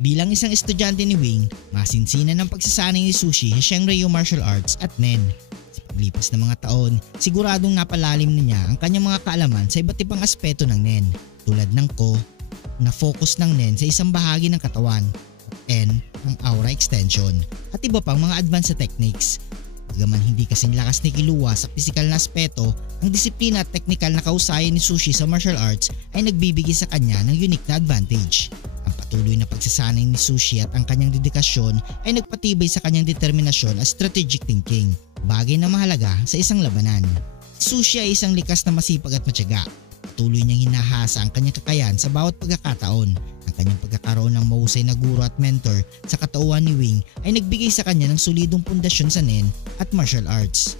Bilang isang estudyante ni Wing, masinsinan ng pagsasanay ni Sushi sa Shengryu Martial Arts at Nen. Sa paglipas ng mga taon, siguradong napalalim na niya ang kanyang mga kaalaman sa iba't ibang aspeto ng Nen, tulad ng Ko, na focus ng Nen sa isang bahagi ng katawan, at N, ang aura extension, at iba pang mga advanced techniques. Bagaman hindi kasing lakas ni Killua sa pisikal na aspeto, ang disiplina at teknikal na kausayan ni Sushi sa martial arts ay nagbibigay sa kanya ng unique na advantage. Ang patuloy na pagsasanay ni Sushi at ang kanyang dedikasyon ay nagpatibay sa kanyang determinasyon at strategic thinking, bagay na mahalaga sa isang labanan. Si Sushi ay isang likas na masipag at matyaga. Patuloy niyang hinahasa ang kanyang kakayahan sa bawat pagkakataon. Ang kanyang pagkakaroon ng mahusay na guro at mentor sa katauhan ni Wing ay nagbigay sa kanya ng solidong pundasyon sa Nen at martial arts.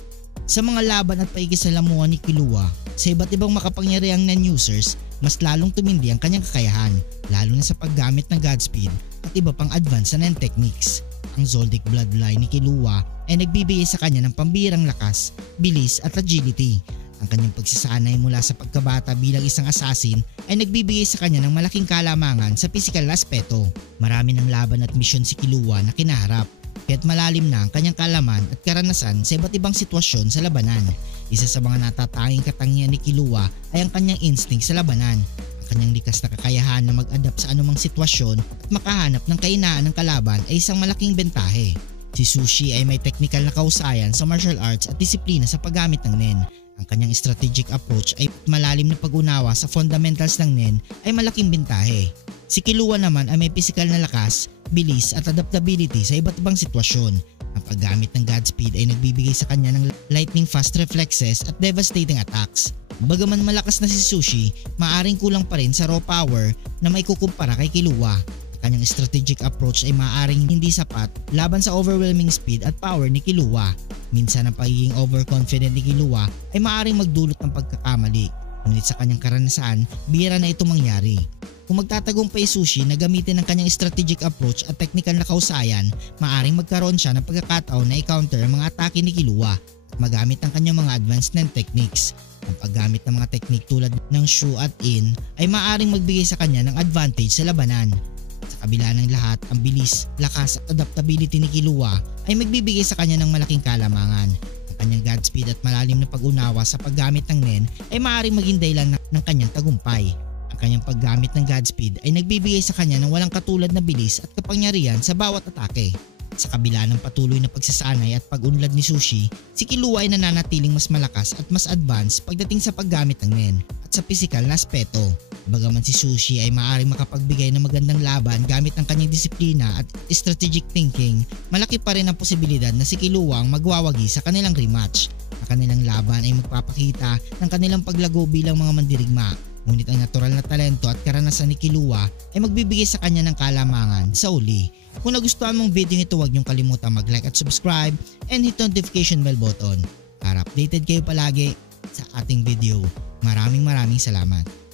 Sa mga laban at paikisalamuhan ni Killua sa iba't ibang makapangyarihang Nen users, mas lalong tumindi ang kanyang kakayahan, lalo na sa paggamit ng Godspeed at iba pang advanced na Nen techniques. Ang Zoldyck bloodline ni Killua ay nagbibigay sa kanya ng pambihirang lakas, bilis at agility. Ang kanyang pagsasanay mula sa pagkabata bilang isang assassin ay nagbibigay sa kanya ng malaking kalamangan sa pisikal na aspeto. Marami ng laban at misyon si Killua na kinaharap, kaya't malalim na ang kanyang kaalaman at karanasan sa iba't ibang sitwasyon sa labanan. Isa sa mga natatanging katangian ni Killua ay ang kanyang instinct sa labanan. Ang kanyang likas na kakayahan na mag-adapt sa anumang sitwasyon at makahanap ng kahinaan ng kalaban ay isang malaking bentahe. Si Sushi ay may technical na kausayan sa martial arts at disiplina sa paggamit ng Nen. Ang kanyang strategic approach ay malalim na pag-unawa sa fundamentals ng Nen ay malaking bentahe. Si Killua naman ay may pisikal na lakas, bilis at adaptability sa iba't ibang sitwasyon. Ang paggamit ng Godspeed ay nagbibigay sa kanya ng lightning fast reflexes at devastating attacks. Bagaman malakas na si Sushi, maaring kulang pa rin sa raw power na maikukumpara kay Killua. Ang kanyang strategic approach ay maaaring hindi sapat laban sa overwhelming speed at power ni Killua. Minsan ang pagiging overconfident ni Killua ay maaaring magdulot ng pagkakamali, ngunit sa kanyang karanasan, bihira na ito mangyari. Kung magtatagumpay Sushi na gamitin ang kanyang strategic approach at technical na kausayan, maaaring magkaroon siya ng pagkakataon na i-counter ang mga atake ni Killua at magamit ang kanyang mga advanced Nen techniques. Ang paggamit ng mga technique tulad ng Shu at In ay maaaring magbigay sa kanya ng advantage sa labanan. Sa kabila ng lahat, ang bilis, lakas at adaptability ni Killua ay magbibigay sa kanya ng malaking kalamangan. Ang kanyang Godspeed at malalim na pag-unawa sa paggamit ng Nen ay maaaring maging dahilan ng kanyang tagumpay. Ang kanyang paggamit ng Godspeed ay nagbibigay sa kanya ng walang katulad na bilis at kapangyarihan sa bawat atake. Sa kabila ng patuloy na pagsasanay at pag-unlad ni Sushi, si Killua ay nananatiling mas malakas at mas advanced pagdating sa paggamit ng Nen at sa pisikal na aspeto. Bagaman si Sushi ay maaaring makapagbigay ng magandang laban gamit ang kanyang disiplina at strategic thinking, malaki pa rin ang posibilidad na si Killua ang magwawagi sa kanilang rematch. Ang kanilang laban ay magpapakita ng kanilang paglago bilang mga mandirigma. Ngunit ang natural na talento at karanasan ni Killua ay magbibigay sa kanya ng kalamangan sa uli. Kung nagustuhan mong video ito, huwag niyong kalimutan mag-like at subscribe and hit notification bell button para updated kayo palagi sa ating video. Maraming salamat.